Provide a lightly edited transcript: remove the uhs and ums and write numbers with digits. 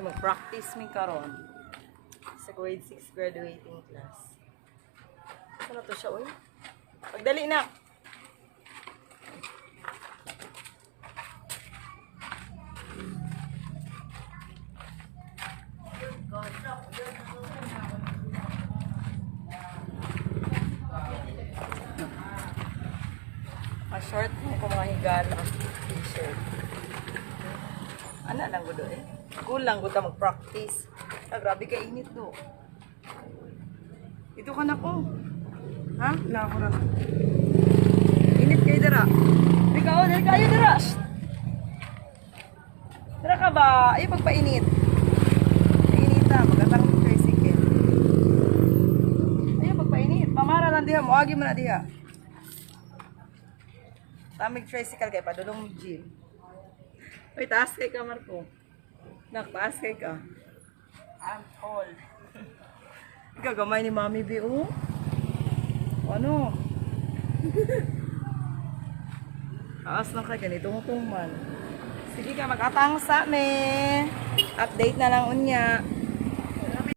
Kaya mag-practice mi karon sa grade 6 graduating class. Saan na to siya, uy? Pagdali na! Short mo kung mga higala t-shirt. Ano lang ko doon eh. Kulang ko ta mag-practice. Grabe ka init do. Dito ka na ko. Ha? Wala ko na. Init kayo dara. Dari kayo dara. Dara ka ba? Ay pagpainit. Painita. Magandang tricycle. Ay pagpainit. Pamara lang diha. Muagi mo na diha. Tamig tricycle kay padulong gym. Uy, taas kay ka, Marco. Nak, taas kay ka. I'm tall. Ikaw, gamay ni Mami B, oh. Ano? Taas lang kay ganito mo man. Sige ka, mag-atang sa me. Update na lang unya.